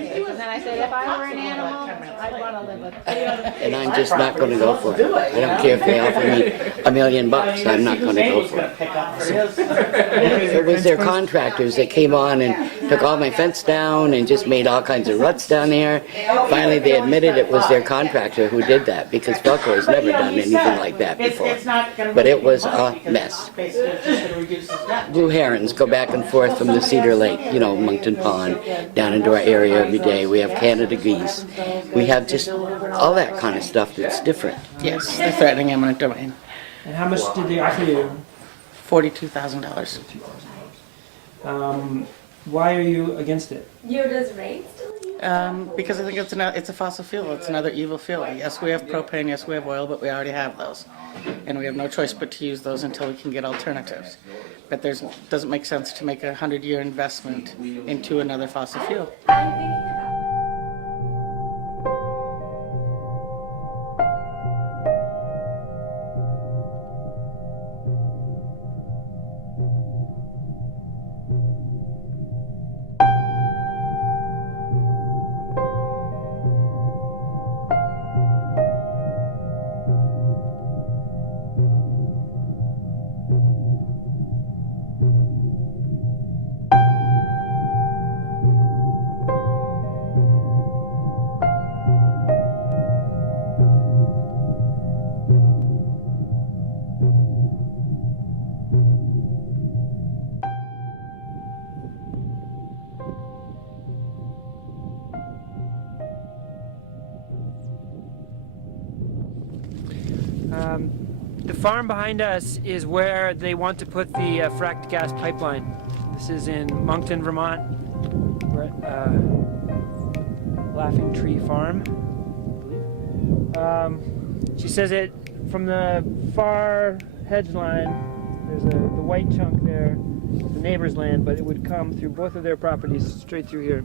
And then I said, if I were an animal, I'd want to live with it. And I'm just not going to go for it. I don't care if they offer me $1 million, I'm not going to go for it. It was their contractors that came on and took all my fence down and just made all kinds of ruts down there. Finally, they admitted it was their contractor who did that, because Velco has never done anything like that before. But it was a mess. Blue herons go back and forth from the Cedar Lake, you know, Monkton Pond, down into our area every day. We have Canada geese. We have just all that kind of stuff that's different. Yes, they're threatening eminent domain. And how much did they offer you? $42,000. Why are you against it? Does rain still use? Because I think it's a fossil fuel. It's another evil fuel. Yes, we have propane. Yes, we have oil, but we already have those, and we have no choice but to use those until we can get alternatives. But doesn't make sense to make a 100-year investment into another fossil fuel. The farm behind us is where they want to put the fracked gas pipeline. This is in Monkton, Vermont. We're at Laughing Tree Farm. She says it from the far hedge line. There's the white chunk there, the neighbor's land, but it would come through both of their properties straight through here.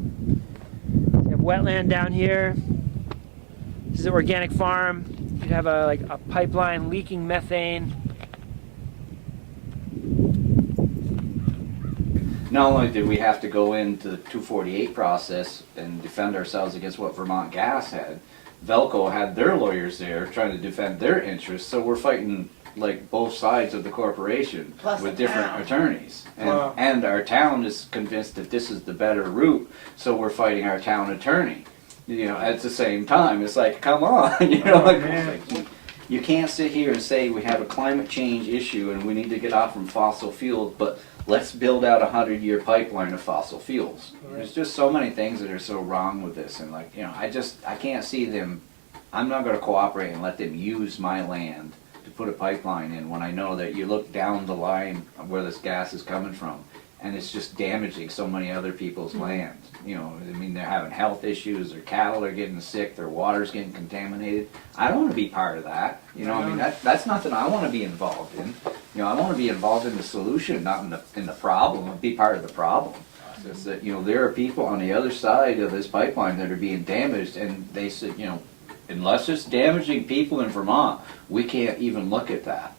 You have wetland down here. This is an organic farm. You'd have a pipeline leaking methane. Not only did we have to go into the 248 process and defend ourselves against what Vermont Gas had, Velco had their lawyers there trying to defend their interests, so we're fighting like both sides of the corporation with different attorneys. And our town is convinced that this is the better route, so we're fighting our town attorney. You know, at the same time, it's like, come on, you know, you can't sit here and say we have a climate change issue and we need to get off from fossil fuels, but let's build out a 100-year pipeline of fossil fuels. There's just so many things that are so wrong with this, and like, you know, I can't see them. I'm not going to cooperate and let them use my land to put a pipeline in when I know that you look down the line of where this gas is coming from, and it's just damaging so many other people's land. You know, I mean, they're having health issues, their cattle are getting sick, their water's getting contaminated. I don't want to be part of that. You know, I mean, that's nothing I want to be involved in. You know, I want to be involved in the solution, not in the problem, and be part of the problem. It's just that, you know, there are people on the other side of this pipeline that are being damaged, and they said, you know, unless it's damaging people in Vermont, we can't even look at that.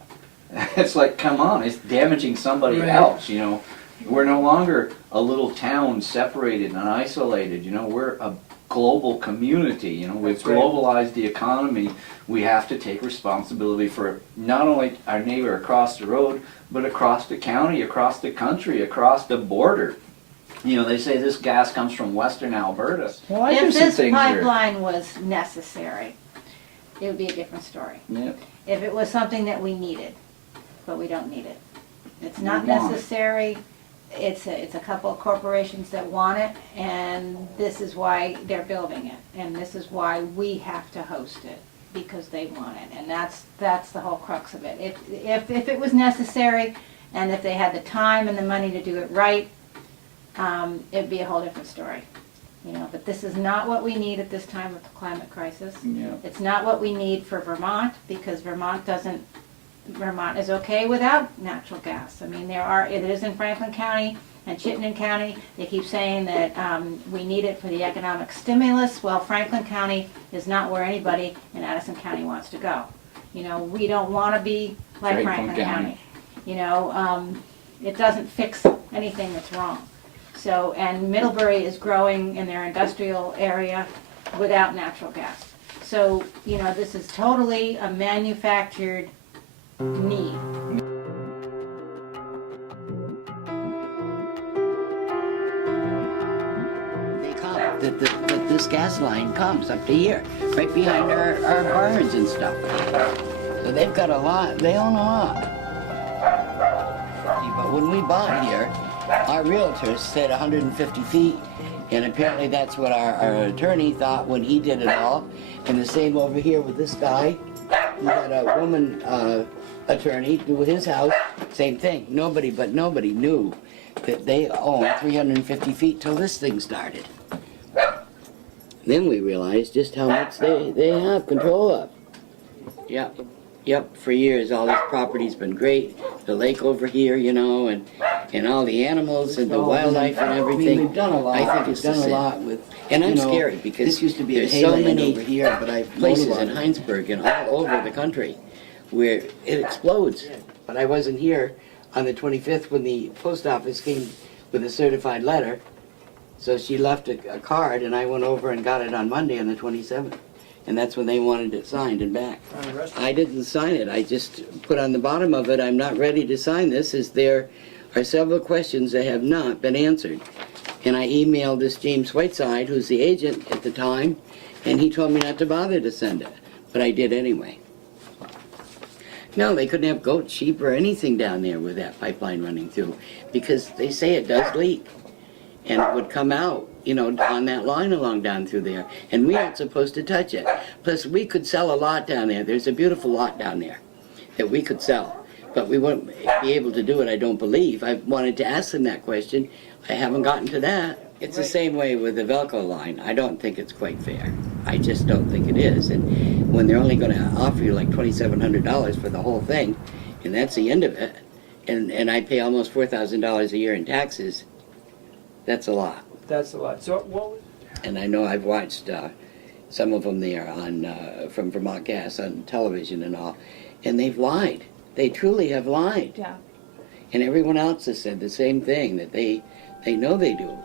It's like, come on, it's damaging somebody else, you know. We're no longer a little town separated and isolated, you know, we're a global community, you know, we've globalized the economy. We have to take responsibility for not only our neighbor across the road, but across the county, across the country, across the border. You know, they say this gas comes from western Alberta. Well, If this pipeline was necessary, it would be a different story. Yep. If it was something that we needed, but we don't need it. It's not necessary. It's a couple of corporations that want it, and this is why they're building it, and this is why we have to host it, because they want it, and that's the whole crux of it. If it was necessary, and if they had the time and the money to do it right, it'd be a whole different story. You know, but this is not what we need at this time of the climate crisis. Yeah. It's not what we need for Vermont, because Vermont is okay without natural gas. I mean, it is in Franklin County and Chittenden County. They keep saying that we need it for the economic stimulus. Well, Franklin County is not where anybody in Addison County wants to go. You know, we don't want to be like Franklin County. You know, it doesn't fix anything that's wrong. So, and Middlebury is growing in their industrial area without natural gas. So, you know, this is totally a manufactured need. They come, that this gas line comes up to here, right behind our barns and stuff. So they've got a lot, they own a lot. But when we bought here, our realtor said 150 feet, and apparently that's what our attorney thought when he did it all. And the same over here with this guy. He had a woman attorney do his house, same thing. Nobody knew that they owned 350 feet till this thing started. Then we realized just how much they have control of. Yep, for years all this property's been great. The lake over here, you know, and all the animals and the wildlife and everything. We've done a lot. I think it's done the a lot same. with. And I'm you know, scary because this used to be a there's so hayland many over here, but I places in Heinsberg and all over the country where it explodes. But I wasn't here on the 25th when the post office came with a certified letter. So she left a card and I went over and got it on Monday on the 27th. And that's when they wanted it signed and back. I didn't sign it. I just put on the bottom of it, I'm not ready to sign this, as there are several questions that have not been answered. And I emailed this James Whiteside, who's the agent at the time, and he told me not to bother to send it. But I did anyway. No, they couldn't have goats, sheep, or anything down there with that pipeline running through, because they say it does leak. And it would come out, you know, on that line along down through there. And we aren't supposed to touch it. Plus, we could sell a lot down there. There's a beautiful lot down there that we could sell. But we wouldn't be able to do it, I don't believe. I wanted to ask them that question. I haven't gotten to that. It's the same way with the Velco line. I don't think it's quite fair. I just don't think it is. And when they're only going to offer you like $2,700 for the whole thing, and that's the end of it, and I pay almost $4,000 a year in taxes, that's a lot. That's a lot. So what was... And I know I've watched some of them there on from Vermont Gas on television and all, and they've lied. They truly have lied. Yeah. And everyone else has said the same thing, that they know they do.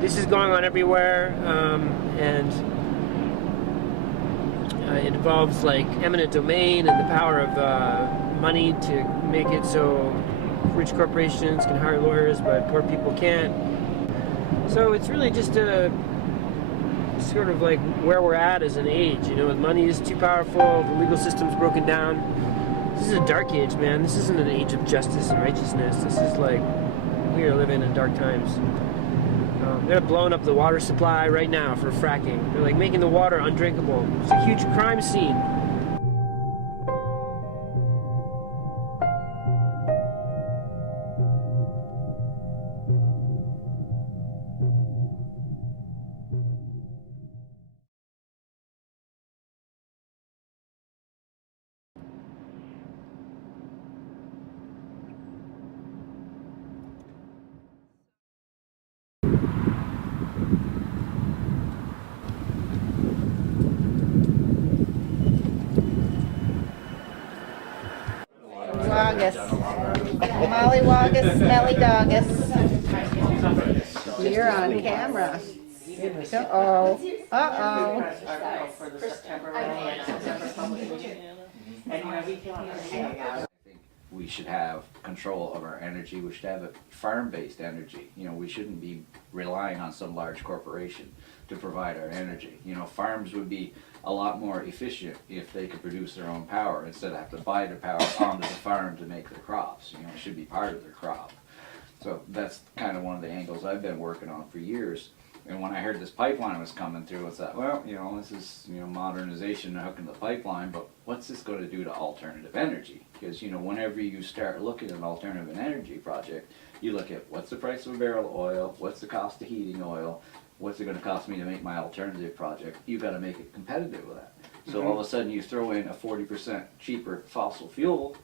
This is going on everywhere, and it involves like eminent domain and the power of money to make it so rich corporations can hire lawyers, but poor people can't. So it's really just a sort of like where we're at as an age. You know, money is too powerful, the legal system's broken down. This is a dark age, man. This isn't an age of justice and righteousness. This is like, we are living in dark times. They're blowing up the water supply right now for fracking. They're like making the water undrinkable. It's a huge crime scene. Woggus. Molly Woggus, Smelly Doggus. You're on camera. Uh-oh. Uh-oh. We should have control of our energy. We should have a farm-based energy. You know, we shouldn't be relying on some large corporation to provide our energy. You know, farms would be a lot more efficient if they could produce their own power instead of have to buy the power onto the farm to make their crops. You know, it should be part of their crop. So that's kind of one of the angles I've been working on for years. And when I heard this pipeline was coming through, I thought, well, you know, this is, you know, modernization and hooking the pipeline, but what's this going to do to alternative energy? Because, you know, whenever you start looking at an alternative energy project, you look at what's the price of a barrel of oil, what's the cost of heating oil, what's it going to cost me to make my alternative project? You've got to make it competitive with that. So all of a sudden you throw in a 40% cheaper fossil fuel,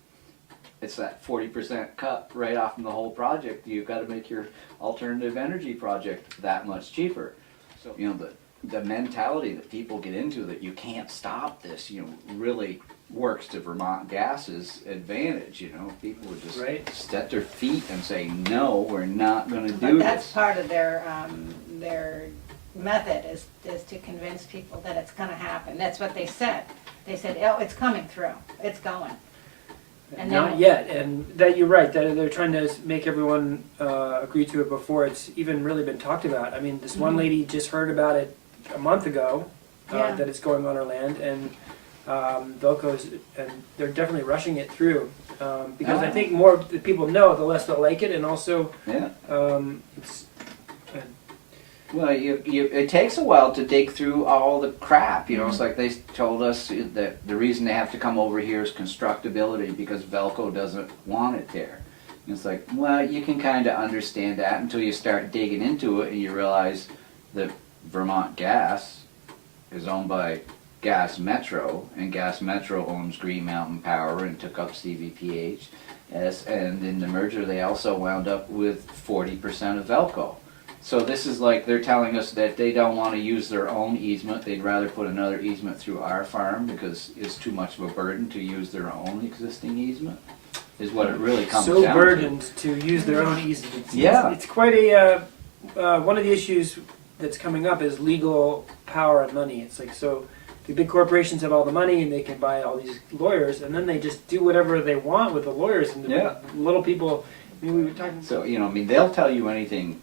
it's that 40% cut right off from the whole project. You've got to make your alternative energy project that much cheaper. So, you know, the mentality that people get into that you can't stop this, you know, really works to Vermont Gas's advantage, you know, people would just Right. set their feet and say, no, we're not gonna But do that's this. part of their method is to convince people that it's gonna happen. That's what they said. They said, oh, it's coming through, it's going. And Not then- yet, and that you're right, that they're trying to make everyone agree to it before it's even really been talked about. I mean, this one lady just heard about it a month ago, Yeah. that it's going on her land, and Velco's, and they're definitely rushing it through. Because I think more people know, the less they'll like it, and also, Yeah. it's, Well, it takes a while to dig through all the crap, you know, it's like they told us that the reason they have to come over here is constructability because Velco doesn't want it there. And it's like, well, you can kind of understand that until you start digging into it and you realize that Vermont Gas is owned by Gas Metro, and Gas Metro owns Green Mountain Power and took up CVPH. Yes, and in the merger they also wound up with 40% of Velco. So this is like they're telling us that they don't want to use their own easement. They'd rather put another easement through our farm because it's too much of a burden to use their own existing easement, is what it really comes down so to. burdened to use their own easements. Yeah. It's quite a, one of the issues that's coming up is legal power and money. It's like, so the big corporations have all the money and they can buy all these lawyers, and then they just do whatever they want with the lawyers, and the Yeah. little people, I mean, we were talking. So, you know, I mean, they'll tell you anything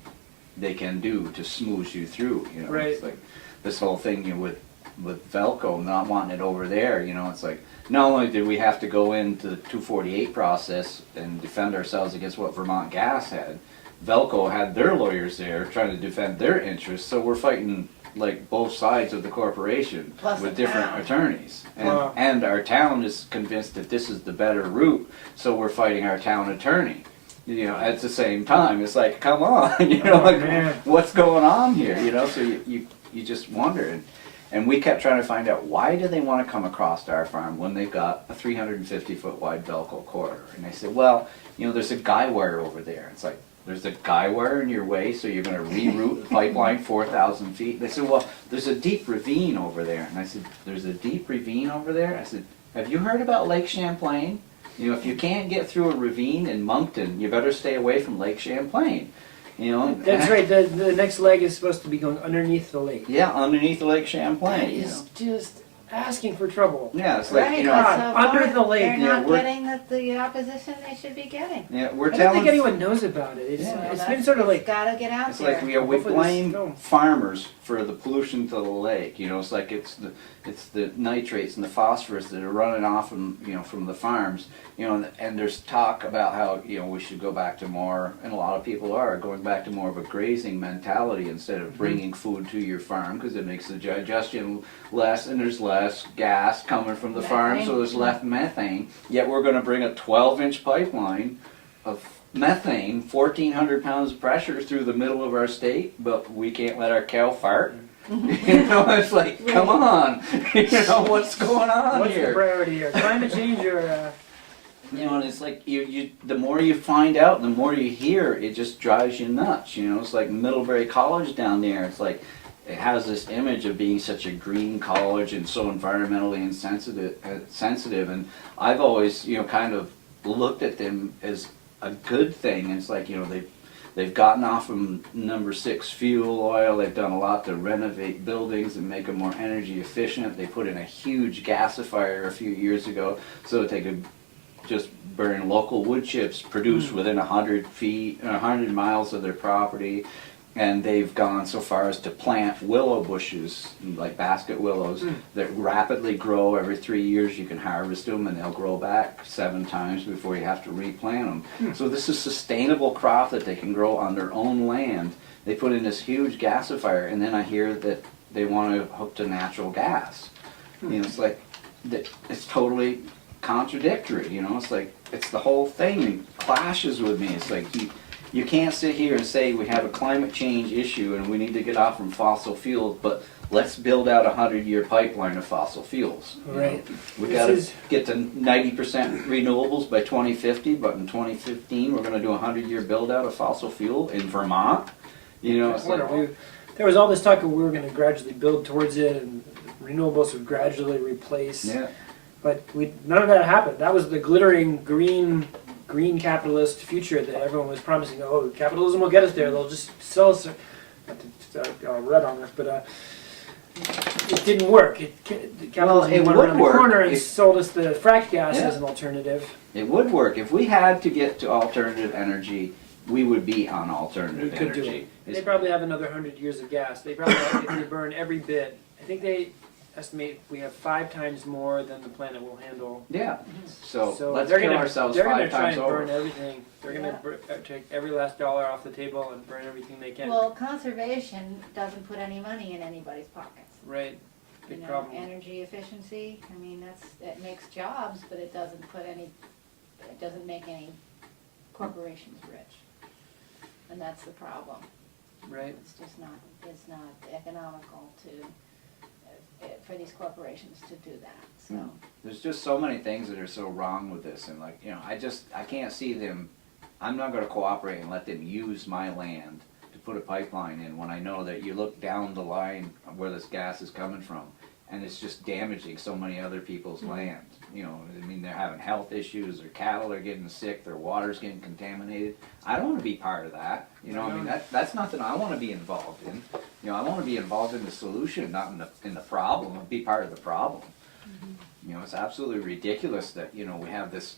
they can do to smooth you through, you know. Right. It's like this whole thing, you know, with Velco not wanting it over there, you know, it's like not only did we have to go into the 248 process and defend ourselves against what Vermont Gas had, Velco had their lawyers there trying to defend their interests, so we're fighting like both sides of the corporation Plus with the different town. attorneys. And, Wow. and our town is convinced that this is the better route, so we're fighting our town attorney. You know, at the same time, it's like, come on, you know, Oh, like, man. what's going on here, you know, so you just wonder. And we kept trying to find out, why do they want to come across our farm when they've got a 350-foot wide Velco corridor? And they said, well, you know, there's a guy wire over there. It's like, there's a guy wire in your way, so you're going to reroute the pipeline 4,000 feet? They said, well, there's a deep ravine over there. And I said, there's a deep ravine over there? I said, have you heard about Lake Champlain? You know, if you can't get through a ravine in Monkton, you better stay away from Lake Champlain. You know, That's right, the next leg is supposed to be going underneath the lake. Yeah, underneath Lake That Champlain. You is know. just asking for trouble. Yeah, it's like, Right, you but know, so under far, the lake, they're yeah, not we're- getting the opposition they should be getting. yeah, we're I don't telling. think anyone knows about it. It's, Yeah. it's Well, been sort of it's like, gotta get out It's there. like we Hopefully this blame film. farmers for the pollution to the lake. You know, it's like it's the nitrates and the phosphorus that are running off from, you know, from the farms. You know, and there's talk about how, you know, we should go back to more, and a lot of people are going back to more of a grazing mentality instead of bringing food to your farm, because it makes the digestion less, and there's less gas coming from the farm, so there's less methane. Yet we're going to bring a 12-inch pipeline of methane, 1,400 pounds of pressure through the middle of our state, but we can't let our cow fart. You know, it's like, come on, you know, what's going on what's the here? priority here? Climate change or, You know, and it's like the more you find out, the more you hear, it just drives you nuts. You know, it's like Middlebury College down there. It's like it has this image of being such a green college and so environmentally sensitive. And I've always, you know, kind of looked at them as a good thing. It's like, you know, they've gotten off from number 6 fuel oil. They've done a lot to renovate buildings and make them more energy efficient. They put in a huge gasifier a few years ago so that they could just burn local wood chips produced within 100 miles of their property. And they've gone so far as to plant willow bushes, like basket willows, that rapidly grow. Every 3 years you can harvest them and they'll grow back 7 times before you have to replant them. So this is sustainable crop that they can grow on their own land. They put in this huge gasifier, and then I hear that they want to hook to natural gas. You know, it's like, it's totally contradictory, you know, it's like, it's the whole thing clashes with me. It's like, you can't sit here and say we have a climate change issue and we need to get off from fossil fuels, but let's build out a 100-year pipeline of fossil fuels. You know, Right. we This gotta is- get to 90% renewables by 2050, but in 2015 we're gonna do a 100-year build out of fossil fuel in Vermont. You know, it's like, there was all this talk of we were going to gradually build towards it, and renewables would gradually replace. yeah. But none of that happened. That was the glittering green capitalist future that everyone was promising. Oh, capitalism will get us there. They'll just sell us. Not to red on this, but it didn't work. Capitalism it went would around the work corner and if- sold us the fracked gas Yeah. as an alternative. It would work. If we had to get to alternative energy, we would be on alternative We could do energy. it. They probably have another 100 years of gas. They probably, if they burn every bit, I think they estimate we have 5 times more than the planet will handle. Yeah, so let's they're kill gonna, ourselves they're 5 gonna try times and over. burn everything. They're gonna take every last dollar off the table and burn everything they can. Well, conservation doesn't put any money in anybody's pockets. Right. You Big know, problem. energy efficiency, I mean, it makes jobs, but it doesn't make any corporations rich. And that's the problem. Right. It's not economical for these corporations to do that, so. There's just so many things that are so wrong with this, and I can't see them, I'm not gonna cooperate and let them use my land to put a pipeline in when I know that you look down the line of where this gas is coming from, and it's just damaging so many other people's land. I mean, they're having health issues, their cattle are getting sick, their water's getting contaminated. I don't wanna be part of that, I mean, that's nothing I wanna be involved in. I wanna be involved in the solution, not in the problem, and be part of the problem. It's absolutely ridiculous that, we have this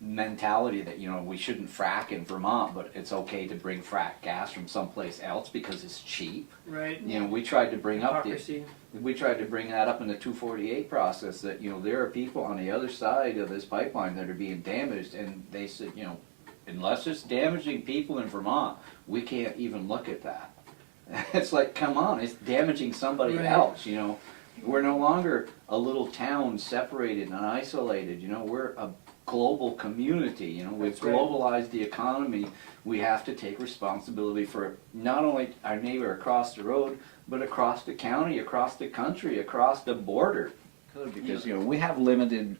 mentality that, we shouldn't frack in Vermont, but it's okay to bring frack gas from someplace else because it's cheap. Right. We tried to bring up Hypocrisy. we tried to bring that up in the 248 process, that, there are people on the other side of this pipeline that are being damaged, and they said, unless it's damaging people in Vermont, we can't even look at that. It's like, come on, it's damaging somebody Right. else, We're no longer a little town separated and isolated, we're a global community, we've That's right. globalized the economy. We have to take responsibility for not only our neighbor across the road, but across the county, across the country, across the border. Because, we have limited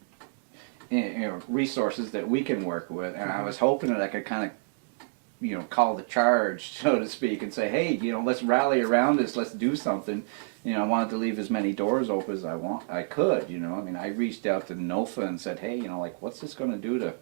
resources that we can work with, and I was hoping that I could kind of call the charge, so to speak, and say, hey, let's rally around this, let's do something. I wanted to leave as many doors open as I could, I mean, I reached out to NOFA and said, hey, what's this going to do to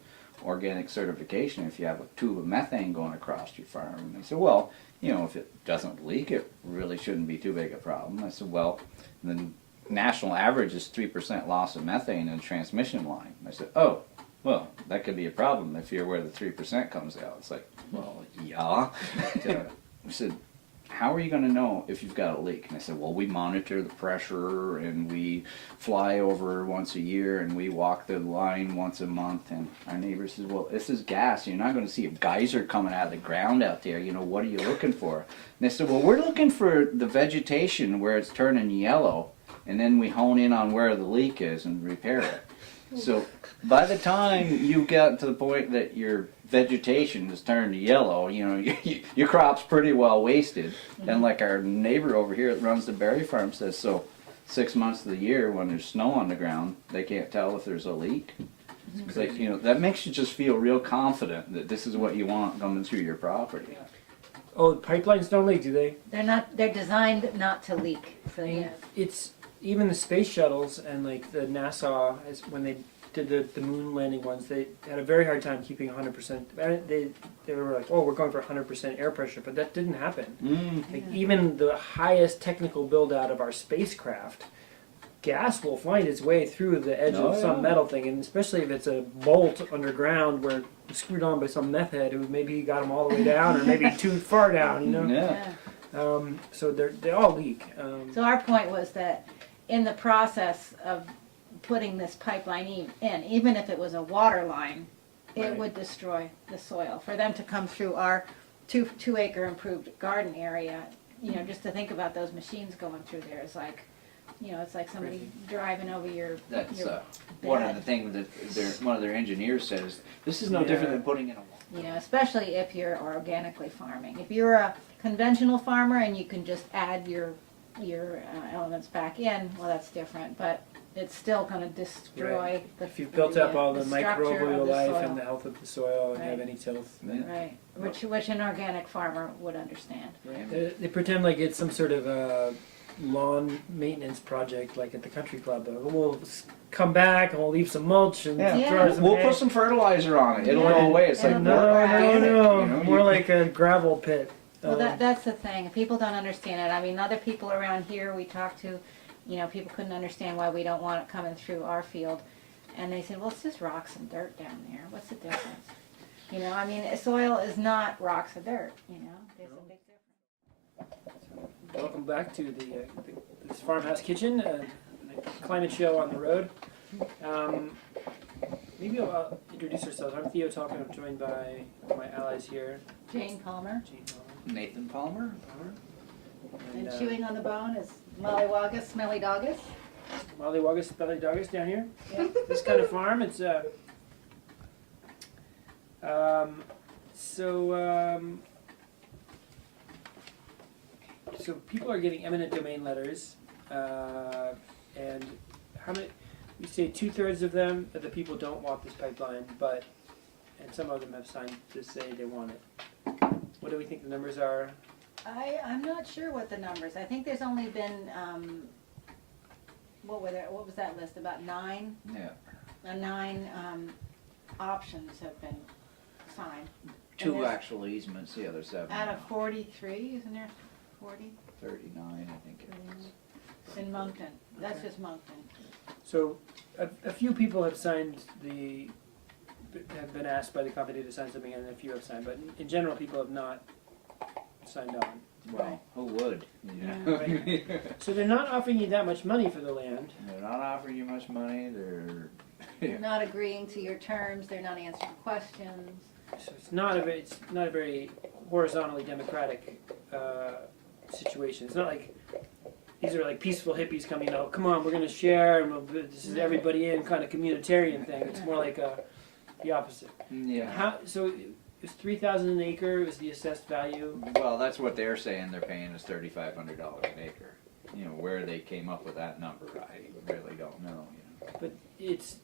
organic certification if you have a tube of methane going across your farm? And they said, well, if it doesn't leak, it really shouldn't be too big a problem. I said, well, the national average is 3% loss of methane in a transmission line. I said, oh, well, that could be a problem if you're where the 3% comes out. It's like, well, yeah. I said, how are you going to know if you've got a leak? And I said, well, we monitor the pressure, and we fly over once a year, and we walk the line once a month. And our neighbor says, well, this is gas. You're not going to see a geyser coming out of the ground out there. What are you looking for? And they said, well, we're looking for the vegetation where it's turning yellow, and then we hone in on where the leak is and repair it. So by the time you get to the point that your vegetation is turned yellow, your crop's pretty well wasted. And like our neighbor over here that runs the berry farm says, so 6 months of the year when there's snow on the ground, they can't tell if there's a leak. It's like, that makes you just feel real confident that this is what you want coming through your property. Oh, pipelines don't leak, do they? They're designed not to leak, so yeah. It's even the space shuttles and like the NASA, when they did the moon landing ones, they had a very hard time keeping 100%. They were like, oh, we're going for 100% air pressure, but that didn't happen. Like, even the highest technical build out of our spacecraft, gas will find its way through the edge of some metal thing, and especially if it's a bolt underground where it's screwed on by some meth head who maybe got them all the way down or maybe too far down, Yeah. So they all leak. So our point was that in the process of putting this pipeline in, even if it was a water line, it Right. would destroy the soil. For them to come through our 2-acre improved garden area, just to think about those machines going through there is like, it's like somebody driving over your That's your one of bed. the things that one of their engineers says, this is no different than putting in a Especially if you're organically farming. If you're a conventional farmer and you can just add your elements back in, well, that's different. But it's still going to destroy Right. the. If you've built up all the structure of microbial the life soil. and the health of the soil, and you have Right. any tilth, Right, which an organic farmer would understand. Right. They pretend like it's some sort of lawn maintenance project like at the country club. We'll come back and we'll leave some mulch and throw some We'll hay. put some fertilizer on it. It'll go away. It's like, No, more like a gravel pit. Well, that's the thing. People don't understand it. I mean, other people around here we talk to, you know, people couldn't understand why we don't want it coming through our field. And they said, well, it's just rocks and dirt down there. What's the difference? You know, I mean, soil is not rocks and dirt, you know. There's a big difference. Welcome back to this farmhouse kitchen, the climate show on the road. Maybe I'll introduce ourselves. I'm Theo Talkin. I'm joined by my allies here. Jane Palmer. Nathan Palmer. And chewing on the bone is Molly Waggis, Smelly Doggus. Molly Waggis, Belly Doggus down here. Yeah. This kind of farm, it's so people are getting eminent domain letters, and how many? You say 2/3 of them of the people don't want this pipeline, and some of them have signed to say they want it. What do we think the numbers are? I'm not sure what the numbers. I think there's only been what was that list? About 9? Yeah. 9 options have been signed. 2 actual easements, the other 7. Out of 43, isn't there 40? 39, I think it is. In Monkton. That's just Monkton. So a few people have signed have been asked by the company to sign something, and a few have signed, but in general, people have not signed on. Well, who would? Yeah. Right. So they're not offering you that much money for the land. They're not offering you much money. They're They're not agreeing to your terms. They're not answering questions. So it's not a very horizontally democratic situation. It's not like these are like peaceful hippies coming out. Come on, we're going to share, and this is everybody in kind of communitarian thing. It's more like the opposite. yeah. So it's $3,000 an acre is the assessed value. Well, that's what they're saying. They're paying us $3,500 an acre. You know where they came up with that number, I really don't know. You know. But it's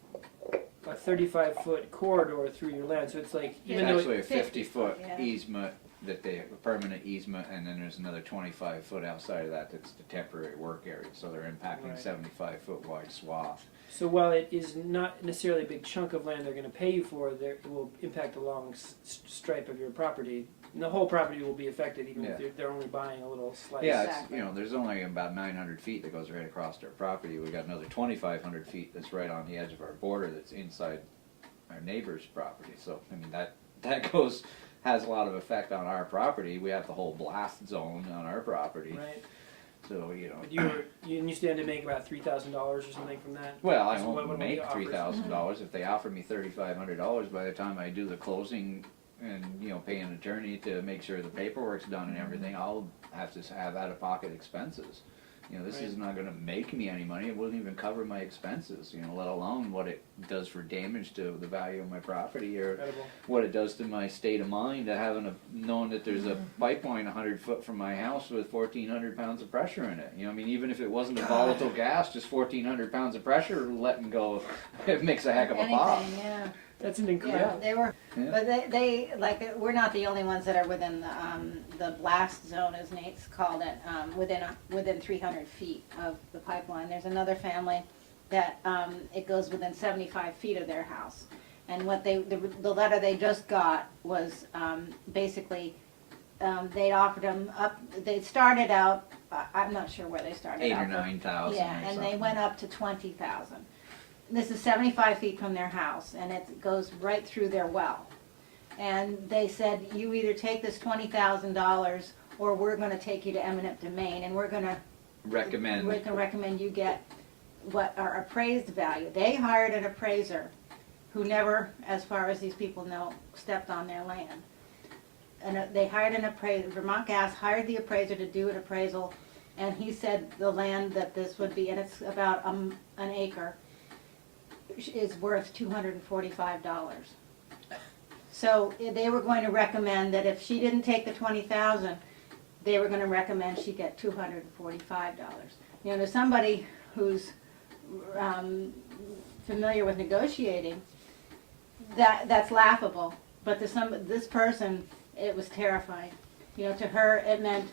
a 35-foot corridor through your land, so it's like even It's though actually a 50-foot yeah. easement that a permanent easement, and then there's another 25-foot outside of that that's the temporary work area. So they're impacting Right. 75-foot wide swath. so while it is not necessarily a big chunk of land they're going to pay you for, it will impact a long stripe of your property. And the whole property will be affected, even if they're only buying a little slice. Yeah, Exactly. it's, there's only about 900 feet that goes right across our property. We got another 2,500 feet that's right on the edge of our border that's inside our neighbor's property. So I mean that has a lot of effect on our property. We have the whole blast zone on our property. Right. So But you stand to make about $3,000 or something from that. well, I So what won't would be make offers? $3,000 if they offer me $3,500 by the time I do the closing and pay an attorney to make sure the paperwork's done and everything. I'll have to have out-of-pocket expenses. This Right. is not going to make me any money. It wouldn't even cover my expenses. Let alone what it does for damage to the value of my property or Incredible. what it does to my state of mind knowing that there's a pipeline 100 foot from my house with 1,400 pounds of pressure in it. I mean, even if it wasn't a volatile gas, just 1,400 pounds of pressure letting go, it makes a heck of a pop. Anything, yeah. That's an Yeah, incredible. they were, Yeah. but they like we're not the only ones that are within the blast zone, as Nate's called it, within 300 feet of the pipeline. There's another family that it goes within 75 feet of their house, and what the letter they just got was basically they offered them up. They started out. I'm not sure where they started. 8,000 out, or but- 9,000. Yeah, and they went up to 20,000. This is 75 feet from their house, and it goes right through their well. And they said, you either take this $20,000, or we're going to take you to eminent domain, and we're going to recommend you get what our appraised value. They hired an appraiser who never, as far as these people know, stepped on their land. And they hired an appraiser. Vermont Gas hired the appraiser to do an appraisal, and he said the land that this would be, and it's about an acre, is worth $245. So they were going to recommend that if she didn't take the 20,000, they were going to recommend she get $245. To somebody who's familiar with negotiating, that's laughable. But to this person, it was terrifying. To her, it meant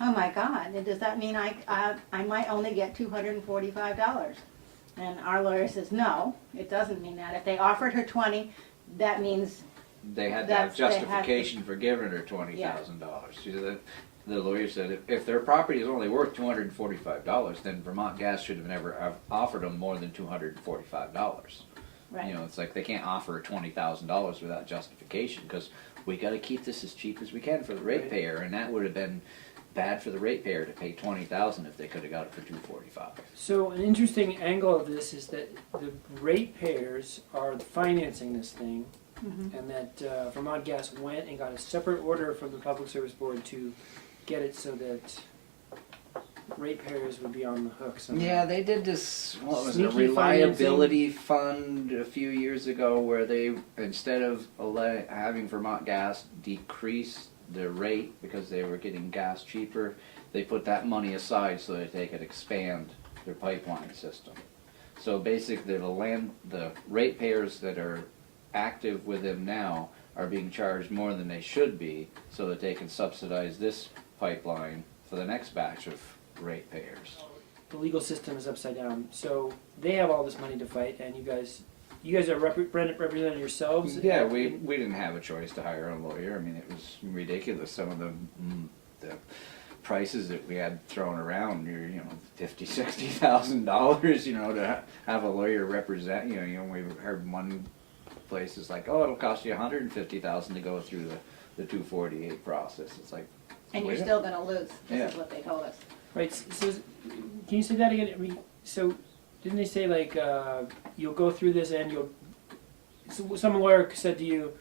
oh my God, does that mean I might only get $245? And our lawyer says, no, it doesn't mean that. If they offered her 20, that means, They had to have They had to- justification for giving her $20,000. The lawyer said if their property is only worth $245, then Vermont Gas should have never have offered them more than $245. right. You know, it's like they can't offer $20,000 without justification, because we got to keep this as cheap as we can for the ratepayer, and that would have been bad for the ratepayer to pay $20,000 if they could have got it for $245. So an interesting angle of this is that the ratepayers are financing this thing, and that Vermont Gas went and got a separate order from the Public Service Board to get it so that ratepayers would be on the hook somehow. Yeah, they did this, what was it, Sneaky reliability fund a few years ago, where they, instead of having Vermont Gas decrease their rate because they were getting gas cheaper, they put that money aside so that they could expand their pipeline system. So basically the ratepayers that are active with them now are being charged more than they should be, so that they can subsidize this pipeline for the next batch of ratepayers. The legal system is upside down. So they have all this money to fight, and you guys are representing yourselves. Yeah, we didn't have a choice to hire a lawyer. I mean, it was ridiculous. Some of the prices that we had thrown around, you know, $50,000-$60,000, you know, to have a lawyer represent you. You know, we heard one place is like, oh, it'll cost you $150,000 to go through the 248 process. It's like, And you're wait a- still gonna lose, this is Yeah. what they told us. Right. So can you say that again? I mean, so didn't they say like you'll go through this and you'll? So some lawyer said to you,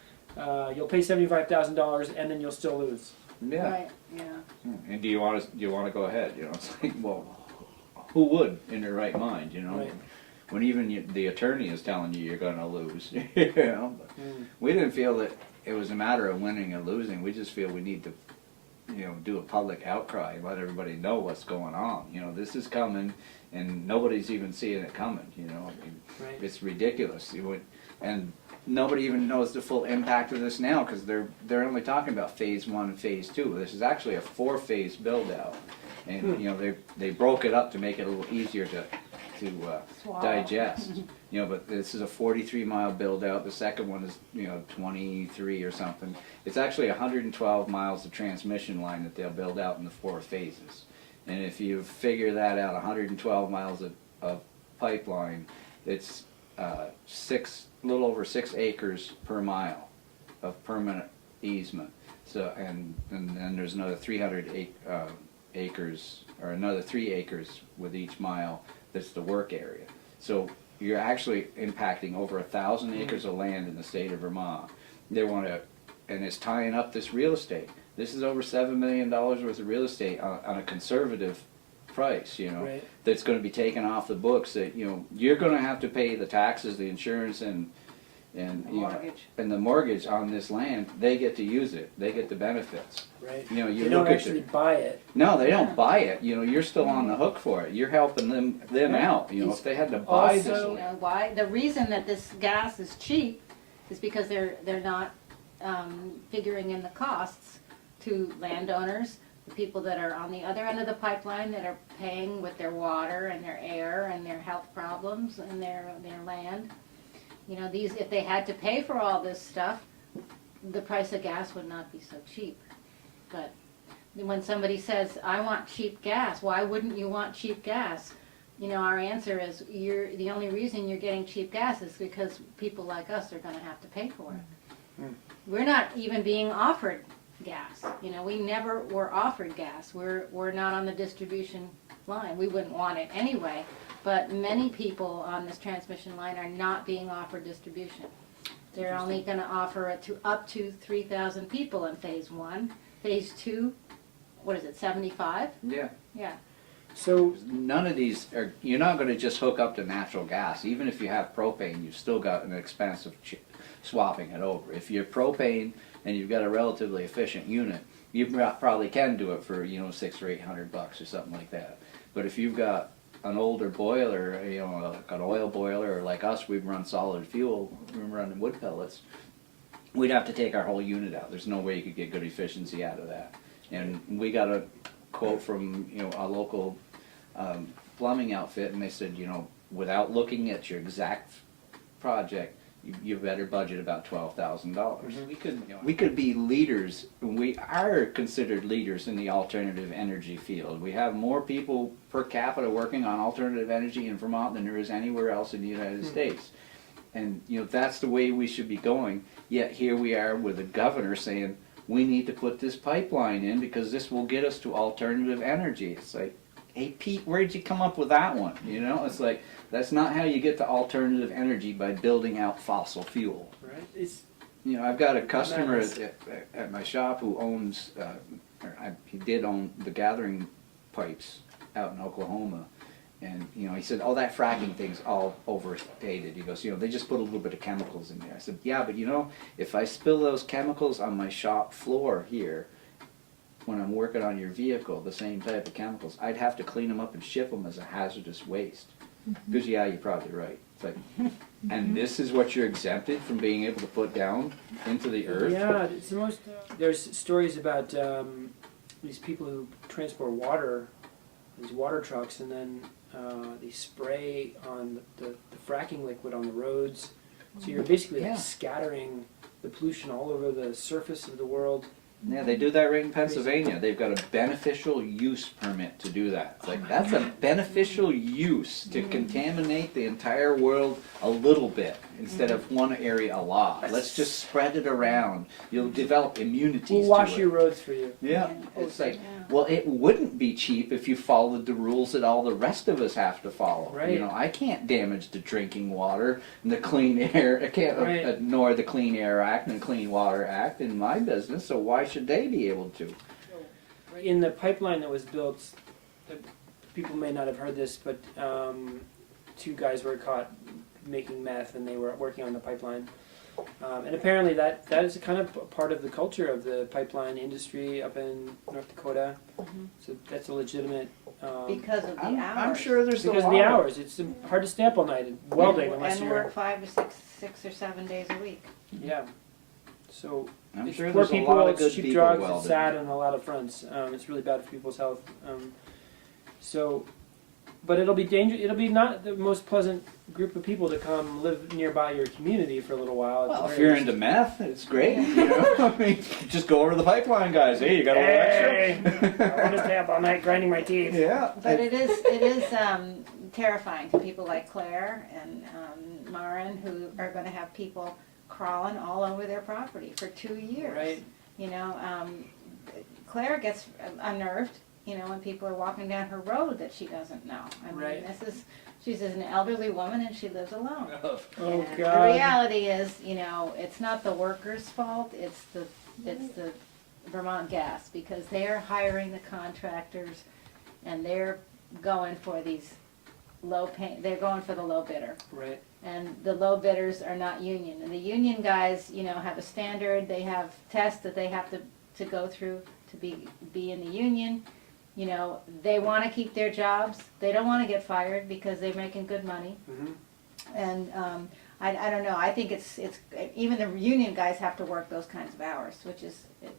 you'll pay $75,000 and then you'll still lose. yeah. Right, yeah. And do you want to go ahead? You know, it's like, well, who would in their right mind? You know, Right. when even the attorney is telling you you're going to lose. You know, but we didn't feel that it was a matter of winning or losing. We just feel we need to, you know, do a public outcry and let everybody know what's going on. You know, this is coming, and nobody's even seeing it coming. You know, I mean, Right. it's ridiculous. And nobody even knows the full impact of this now, because they're only talking about phase 1 and phase 2. This is actually a 4-phase build out, and you know they broke it up to make it a little easier to Swallow. digest. You know, but this is a 43-mile build out. The second one is, you know, 23 or something. It's actually 112 miles of transmission line that they'll build out in the 4 phases. And if you figure that out, 112 miles of pipeline, it's a little over 6 acres per mile of permanent easement. So and then there's another 300 acres, or another 3 acres with each mile. That's the work area. So you're actually impacting over 1,000 acres of land in the state of Vermont. They want to, and it's tying up this real estate. This is over $7 million worth of real estate on a conservative price, you know, Right. that's going to be taken off the books. That, you know, you're going to have to pay the taxes, the insurance, and you know, Mortgage. and the mortgage on this land. They get to use it. They get the benefits. Right. You know, you They look don't at actually the, buy it. no, they don't buy it. You know, you're still on the hook for it. You're helping them out. You know, if they had to buy this, You know why? The reason that this gas is cheap is because they're not figuring in the costs to landowners, the people that are on the other end of the pipeline that are paying with their water and their air and their health problems and their land. You know, these, if they had to pay for all this stuff, the price of gas would not be so cheap. But when somebody says, I want cheap gas, why wouldn't you want cheap gas? You know, our answer is, the only reason you're getting cheap gas is because people like us are gonna have to pay for it. We're not even being offered gas. You know, we never were offered gas. We're not on the distribution line. We wouldn't want it anyway. But many people on this transmission line are not being offered distribution. They're only going to offer it to up to 3,000 people in phase 1. Phase 2, what is it, 75? yeah. Yeah. So None of these are. You're not going to just hook up to natural gas. Even if you have propane, you've still got an expense of swapping it over. If you're propane and you've got a relatively efficient unit, you probably can do it for, you know, $600 or $800 or something like that. But if you've got an older boiler, you know, like an oil boiler, or like us, we run solid fuel, we run wood pellets, we'd have to take our whole unit out. There's no way you could get good efficiency out of that. And we gotta quote from, a local plumbing outfit, and they said, without looking at your exact project, you better budget about $12,000. We could be leaders. We are considered leaders in the alternative energy field. We have more people per capita working on alternative energy in Vermont than there is anywhere else in the United States. And that's the way we should be going. Yet here we are with the governor saying we need to put this pipeline in because this will get us to alternative energy. It's like, hey Pete, where'd you come up with that one? It's like, that's not how you get to alternative energy, by building out fossil fuel. Right. It's I've got a customer at my shop who owns, he did own the gathering pipes out in Oklahoma. And, he said, oh, that fracking thing's all overstated. He goes, they just put a little bit of chemicals in there. I said, yeah, but if I spill those chemicals on my shop floor here, when I'm working on your vehicle, the same type of chemicals, I'd have to clean them up and ship them as a hazardous waste. Because, yeah, you're probably right. It's like, and this is what you're exempted from being able to put down into the earth? Yeah, it's the most. There's stories about these people who transport water, these water trucks, and then they spray on the fracking liquid on the roads. So you're basically like scattering the pollution all over the surface of the world. Yeah, they do that right in Pennsylvania. They've got a beneficial use permit to do that. It's like, that's a beneficial use to contaminate the entire world a little bit instead of one area a lot. Let's just spread it around. You'll develop immunities to it. We'll wash your roads for you. Yeah, it's like, well, it wouldn't be cheap if you followed the rules that all the rest of us have to follow. Right. I can't damage the drinking water and the clean air. I can't ignore the Clean Air Act and the Clean Water Act in my business, so why should they be able to? In the pipeline that was built, people may not have heard this, but 2 guys were caught making meth, and they were working on the pipeline. And apparently that is kind of part of the culture of the pipeline industry up in North Dakota. So that's a legitimate. Because of the I'm hours. sure there's Because of the hours, it's hard to stay up all night and welding unless And you're. work 5 to 6 or 7 days a week. Yeah. So I'm it's sure poor there's a people, lot of it's good cheap people drugs, welding. it's sad on a lot of fronts. It's really bad for people's health. But it'll be dangerous. It'll be not the most pleasant group of people to come live nearby your community for a little while. Well, if you're into meth, it's great. I mean, just go over to the pipeline guys. Hey, you got a little extra? I want to stay up all night grinding my teeth. Yeah. But it is terrifying to people like Claire and Marin, who are going to have people crawling all over their property for 2 years. Right. Claire gets unnerved, when people are walking down her road that she doesn't know. I mean, Right. she's an elderly woman and she lives alone. Oh And God. the reality is, it's not the workers' fault, it's the Vermont Gas, because they're hiring the contractors and they're going for these they're going for the low bidder. Right. And the low bidders are not union. And the union guys, have a standard, they have tests that they have to go through to be in the union. They want to keep their jobs. They don't want to get fired because they're making good money. And I don't know. I think it's even the union guys have to work those kinds of hours, which is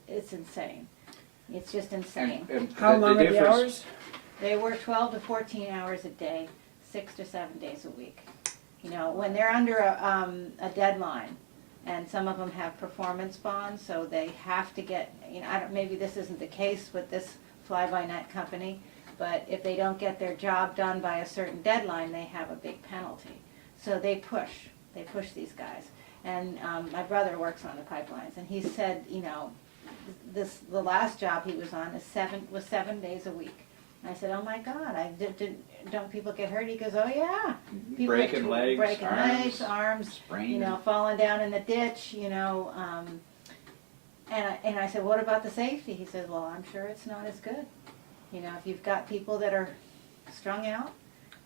it's insane. It's just insane. And How long are the difference- hours? They work 12 to 14 hours a day, 6 to 7 days a week. When they're under a deadline, and some of them have performance bonds, so they have to get, maybe this isn't the case with this fly-by-night company, but if they don't get their job done by a certain deadline, they have a big penalty. So they push these guys. And my brother works on the pipelines, and he said, the last job he was on was 7 days a week. And I said, oh my God, don't people get hurt? He goes, oh yeah. People Breaking legs, arms, spraining. falling down in the ditch, and I said, what about the safety? He says, well, I'm sure it's not as good. If you've got people that are strung out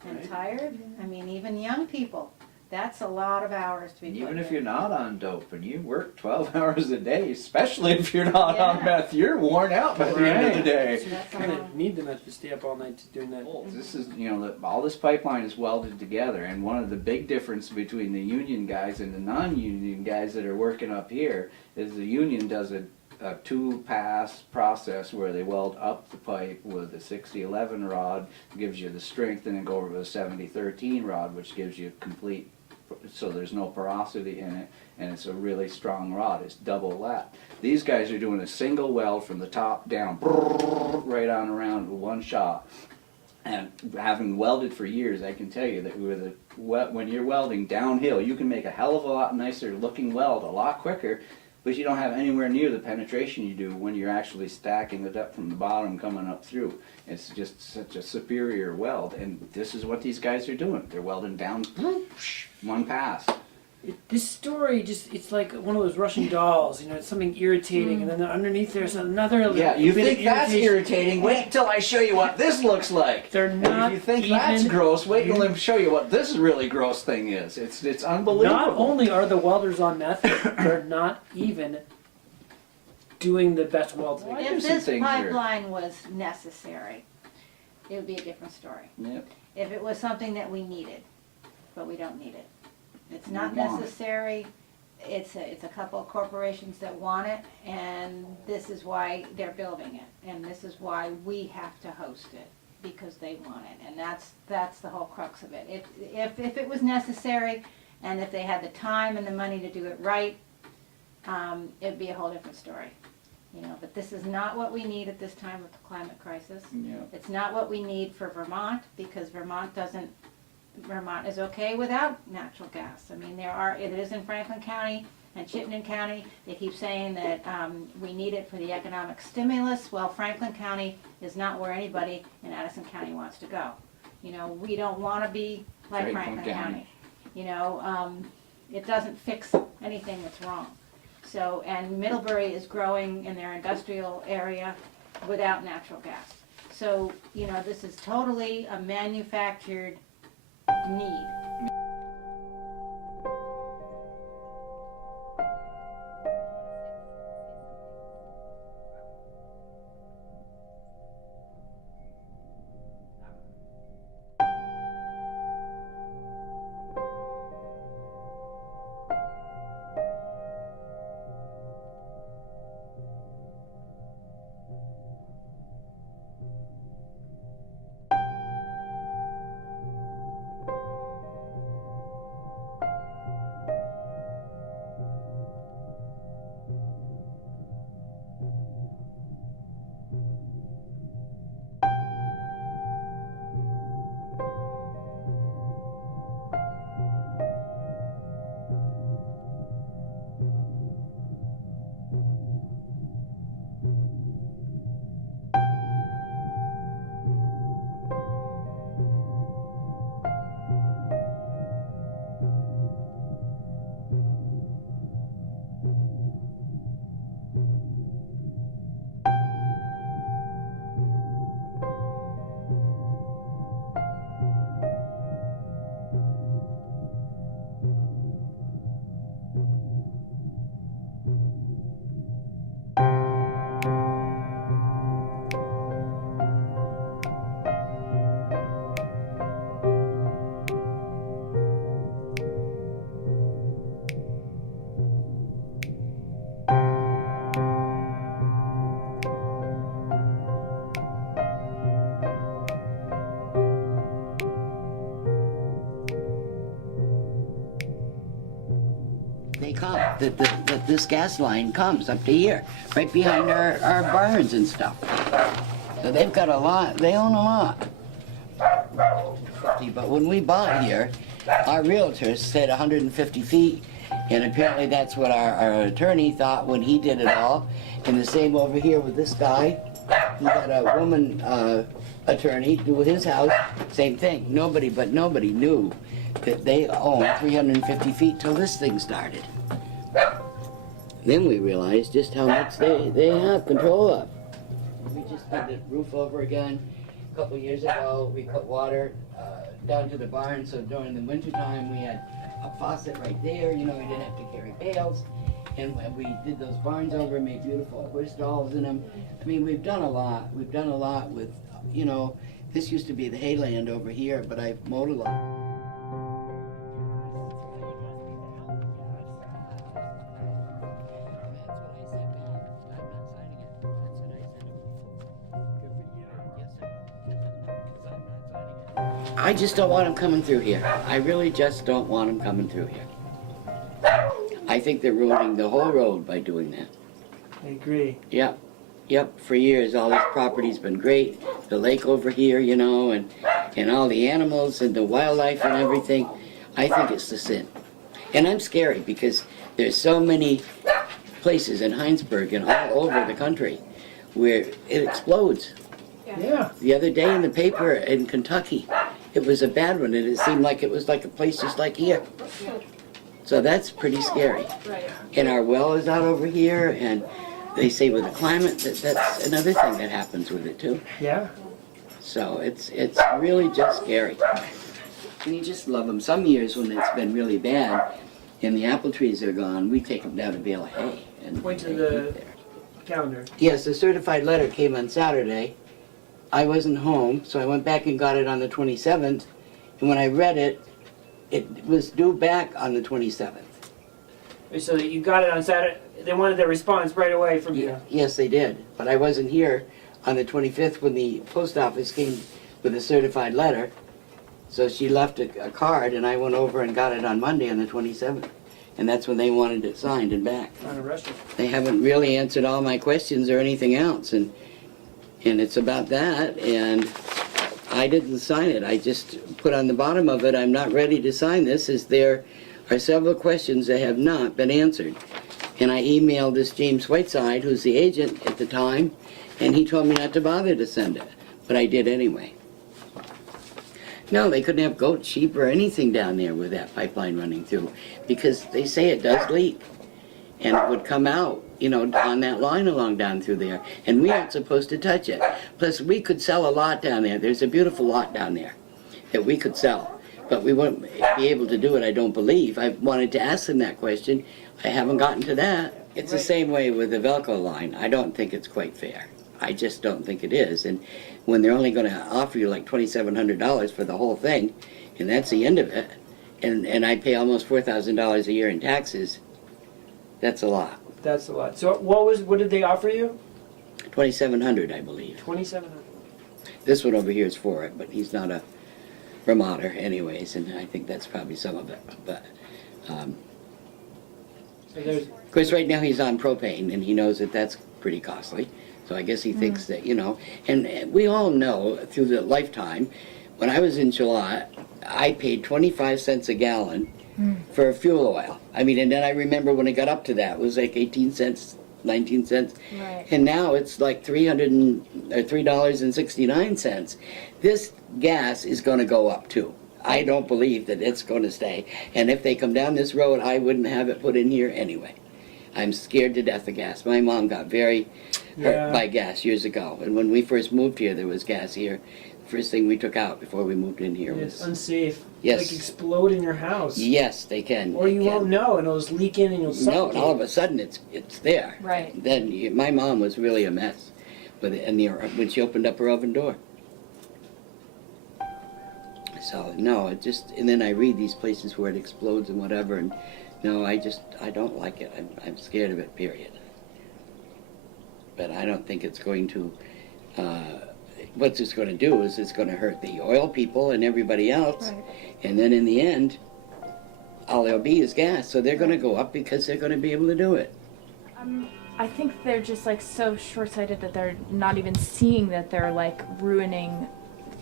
and tired, I mean, even young people, that's a lot of hours to be put Even if in. you're not on dope and you work 12 hours a day, especially if you're not Yeah. on meth, you're worn out by the end of the day. That's a Kind lot. of need them to stay up all night doing that. This is, all this pipeline is welded together, and one of the big differences between the union guys and the non-union guys that are working up here is the union does a a two-pass process where they weld up the pipe with a 6011 rod, gives you the strength, and then go over with a 7013 rod, which gives you complete, so there's no porosity in it, and it's a really strong rod. It's double that. These guys are doing a single weld from the top down, right on around with one shot. And having welded for years, I can tell you that when you're welding downhill, you can make a hell of a lot nicer looking weld a lot quicker, but you don't have anywhere near the penetration you do when you're actually stacking it up from the bottom coming up through. It's just such a superior weld, and this is what these guys are doing. They're welding down, one pass. This story it's like one of those Russian dolls, you know, it's something irritating, and then underneath there's another Yeah, you bit think of that's irritation. irritating? Wait until I show you what this looks like. They're And not if you think even, that's gross, wait till I show you what this really gross thing is. It's unbelievable. Not only are the welders on meth, they're not even doing the best welds. Why do If some this things here? pipeline was necessary, it would be a different story. Yep. If it was something that we needed, but we don't need it. It's not We want it. necessary, it's a couple of corporations that want it, and this is why they're building it. And this is why we have to host it, because they want it. And that's the whole crux of it. If it was necessary, and if they had the time and the money to do it right, it'd be a whole different story. You know, but this is not what we need at this time of the climate crisis. Yeah. It's not what we need for Vermont, because Vermont is okay without natural gas. I mean, it is in Franklin County and Chittenden County. They keep saying that we need it for the economic stimulus. Well, Franklin County is not where anybody in Addison County wants to go. You know, we don't want to be like Franklin County. You know, it doesn't fix anything that's wrong. So, and Middlebury is growing in their industrial area without natural gas. So, you know, this is totally a manufactured need. They come, that this gas line comes up to here, right behind our barns and stuff. So they've got a lot, they own a lot. But when we bought here, our realtors said 150 feet, and apparently that's what our attorney thought when he did it all. And the same over here with this guy. He had a woman attorney do his house, same thing. Nobody knew that they owned 350 feet till this thing started. Then we realized just how much they have control of. We just did the roof over again a couple of years ago. We put water down to the barn, so during the wintertime we had a faucet right there, you know, we didn't have to carry pails. And when we did those barns over, made beautiful horse stalls in them. I mean, we've done a lot. We've done a lot with, you know, this used to be the hayland over here, but I've mowed a lot. That's what I said back. I'm I just don't want them coming through here. I really just don't want them coming through here. I think they're ruining the whole road by doing that. I agree. Yep, yep, for years, all this property's been great. The lake over here, you know, and all the animals and the wildlife and everything. I think it's the sin. And I'm scary because there's so many places in Heinsberg and all over the country where it explodes. Yeah. The other day in the paper in Kentucky, it was a bad one, and it seemed like it was like a place just like here. So that's pretty scary. And our well is out over here, and they say with the climate, that's another thing that happens with it too. Yeah. So it's really just scary. And you just love them. Some years when it's been really bad, and the apple trees are gone, we take them down a bale of hay. And Point to they the eat there. calendar. Yes, the certified letter came on Saturday. I wasn't home, so I went back and got it on the 27th. And when I read it, it was due back on the 27th. So you got it on Saturday. They wanted their response right away from you. Yes, they did. But I wasn't here on the 25th when the post office came with a certified letter. So she left a card, and I went over and got it on Monday on the 27th. And that's when they wanted it signed and back. Trying to rush it. They haven't really answered all my questions or anything else, and it's about that, and I didn't sign it. I just put on the bottom of it, I'm not ready to sign this, as there are several questions that have not been answered. And I emailed this James Whiteside, who's the agent at the time, and he told me not to bother to send it, but I did anyway. No, they couldn't have goats, sheep, or anything down there with that pipeline running through, because they say it does leak, and it would come out, you know, on that line along down through there, and we aren't supposed to touch it. Plus, we could sell a lot down there. There's a beautiful lot down there that we could sell, but we wouldn't be able to do it, I don't believe. I wanted to ask them that question. I haven't gotten to that. It's the same way with the Velco line. I don't think it's quite fair. I just don't think it is. And when they're only going to offer you like $2,700 for the whole thing, and that's the end of it, and I pay almost $4,000 a year in taxes, that's a lot. That's a lot. So what did they offer you? $2,700, I believe. 2,700. This one over here is for it, but he's not a Vermonter anyways, and I think that's probably some of it. But, So there's. of course, right now he's on propane, and he knows that that's pretty costly. So I guess he thinks that, you know, and we all know through the lifetime, when I was in July, I paid 25 cents a gallon for fuel oil. I mean, and then I remember when it got up to that, it was like 18 cents, 19 cents. Right. And now it's like $3.69. This gas is going to go up too. I don't believe that it's going to stay. And if they come down this road, I wouldn't have it put in here anyway. I'm scared to death of gas. My mom got very hurt by gas years ago. And when we first moved here, there was gas here. The first thing we took out before we moved in here It's was... unsafe. Yes. Like explode in your house. Yes, they can. Or you They won't can. know, and it'll just leak in, and you'll suffocate. No, and all of a sudden it's there. Right. Then my mom was really a mess with it, and when she opened up her oven door. So no, it just, and then I read these places where it explodes and whatever, and no, I don't like it. I'm scared of it, period. But I don't think it's going to, what's it's going to do is it's going to hurt the oil people and everybody else. Right. And then in the end, all there'll be is gas. So they're going to go up because they're going to be able to do it. I think they're just like so short-sighted that they're not even seeing that they're like ruining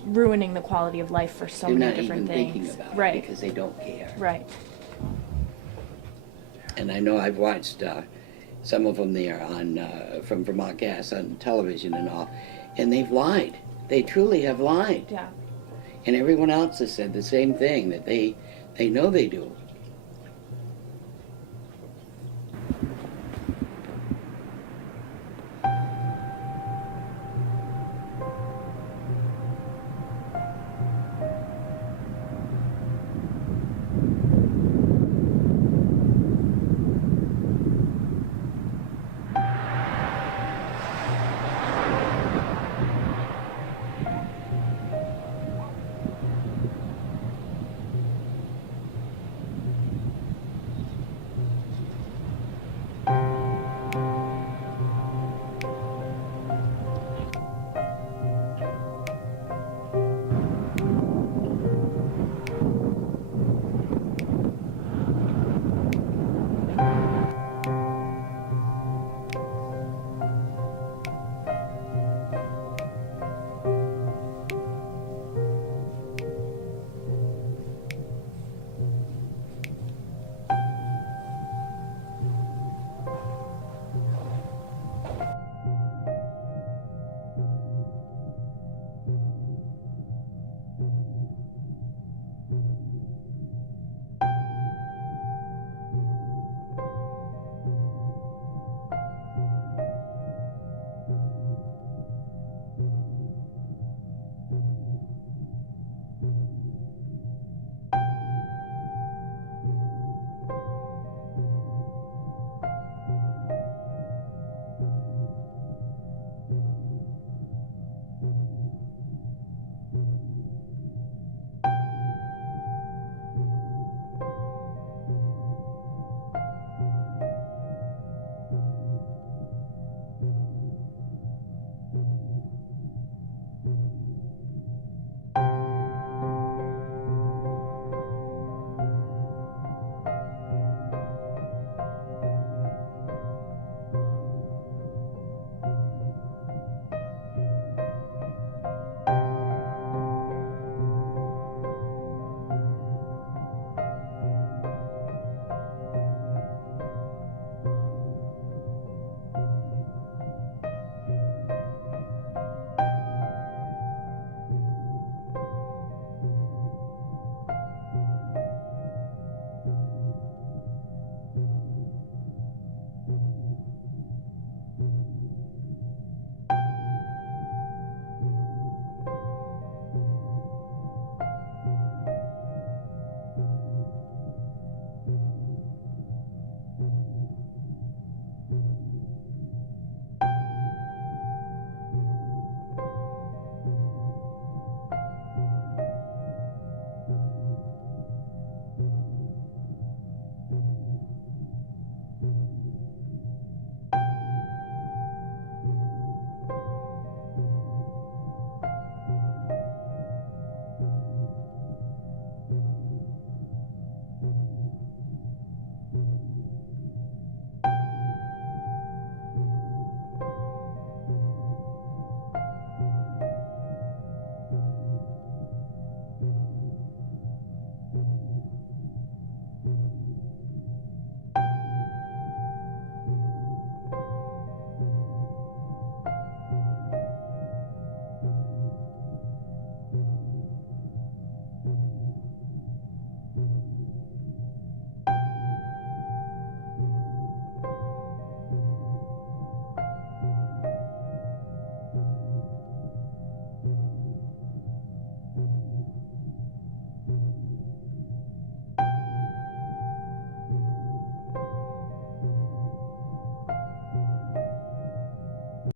the quality of life for so They're many not different even things. thinking about Right. it because they don't care. Right. And I know I've watched some of them there on from Vermont Gas on television and all, and they've lied. They truly have lied. Yeah. And everyone else has said the same thing, that they know they do.